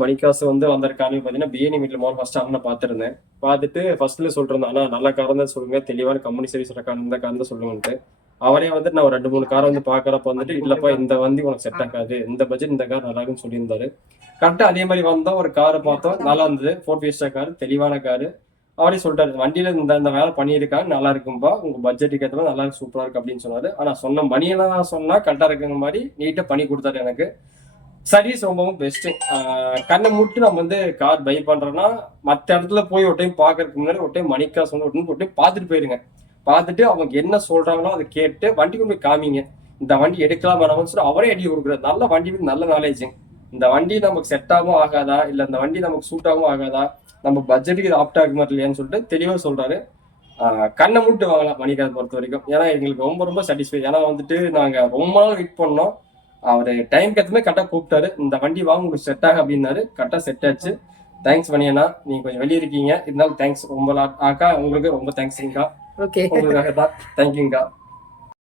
மணிக்காசு வந்து வந்திருக்காருன்னு பார்த்தீங்கன்னா பிஏனி மீட்ல ஃபர்ஸ்ட் அண்ணனை பார்த்துருந்தேன். பார்த்துட்டு ஃபர்ஸ்ட்ல சொல்லிருந்தேன், அண்ணா நல்ல காரம் தான் சொல்லுங்க, தெளிவான கம்பெனி சர்வீஸ் கார் இந்த கார் தான் சொல்லுங்கன்ட்டு. அவரே வந்துட்டு நான் ஒரு 2 3 காரை வந்து பார்க்கறப்ப வந்துட்டு இல்லப்பா இந்த வண்டி உனக்கு செட் ஆகாது, இந்த பட்ஜெட் இந்த கார் நல்லா இருக்குன்னு சொல்லியிருந்தாரு. கரெக்டா அதே மாதிரி வந்தோம், ஒரு காரை பார்த்தோம், நல்லா இருந்தது. 4 கார், தெளிவான காரு. அவரே சொல்லிட்டாரு, வண்டியில இந்த வேலை பண்ணியிருக்காங்க, நல்லா இருக்கும்பா, உங்க பட்ஜெட்டுக்கு ஏற்ற மாதிரி நல்லா இருக்கு, சூப்பரா இருக்கு அப்படின்னு சொன்னாரு. ஆனா சொன்ன மணியெல்லாம் சொன்னா கரெக்டா இருக்குங்க மாதிரி நீட்டா பண்ணி கொடுத்தாரு எனக்கு. சர்வீஸ் ரொம்பவும் பெஸ்ட். கண்ணை மூட்டு நம்ம வந்து கார் பை பண்றோம்னா மற்ற இடத்துல போய் ஒரு டைம் பாக்குறதுக்கு முன்னாடி ஒரு டைம் மணிக்கா சொன்ன ஒரு டைம் பார்த்துட்டு போயிருங்க. பார்த்துட்டு அவங்க என்ன சொல்றாங்களோ அதை கேட்டு வண்டி கொண்டு போய் காமிங்க. இந்த வண்டி எடுக்கலாம் வேணாம்னு சொல்லி அவரே ஐடியா கொடுக்குறாரு. நல்ல வண்டி பத்தி நல்ல நாலேஜ். இந்த வண்டி நமக்கு செட் ஆகும் ஆகாதா, இல்ல இந்த வண்டி நமக்கு சூட் ஆகும் ஆகாதா, நம்ம பட்ஜெட்டுக்கு இது ஆப்ட் ஆகுமா இல்லையான்னு சொல்லிட்டு தெளிவா சொல்றாரு. கண்ணை மூட்டு வாங்கலாம் மணிக்காரை பொறுத்த வரைக்கும். ஏன்னா எங்களுக்கு ரொம்ப ரொம்ப சாட்டிஸ்ஃபை. ஏன்னா வந்துட்டு நாங்க ரொம்ப நாள் வெயிட் பண்ணோம். அவரு டைம் ஏற்றமே கரெக்டாக கூப்பிட்டாரு. இந்த வண்டி வாங்க உங்களுக்கு செட் ஆக அப்படின்னாரு. கரெக்டாக செட் ஆச்சு. தேங்க்ஸ் மணியண்ணா, நீங்க கொஞ்சம் வெளியே இருக்கீங்க, இருந்தாலும் தேங்க்ஸ். ரொம்ப அக்கா உங்களுக்கு ரொம்ப தேங்க்ஸ்ங்கக்கா. ஓகே, உங்களுக்காக தான். தேங்க்யூங்கக்கா.